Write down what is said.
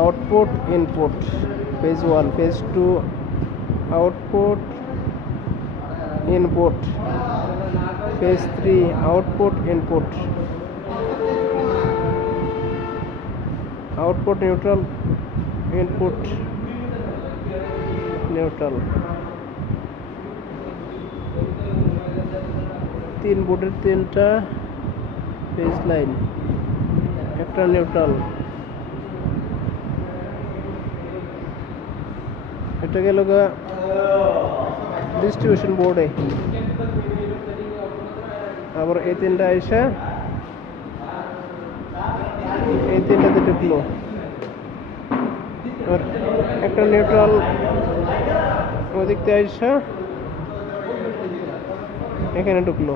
Output, input. Page one page two output, input. Page three output, input. Output neutral input neutral তিন বোর্ডের তিনটা page line একটা neutral এটা গেল গা ডিস্ট্রিবিউশন বোর্ডে আবার এই তিনটা এসে এই তিনটাতে ঢুকলো একটা নিউট্রাল ওদিক থেকে এসে এখানে ঢুকলো।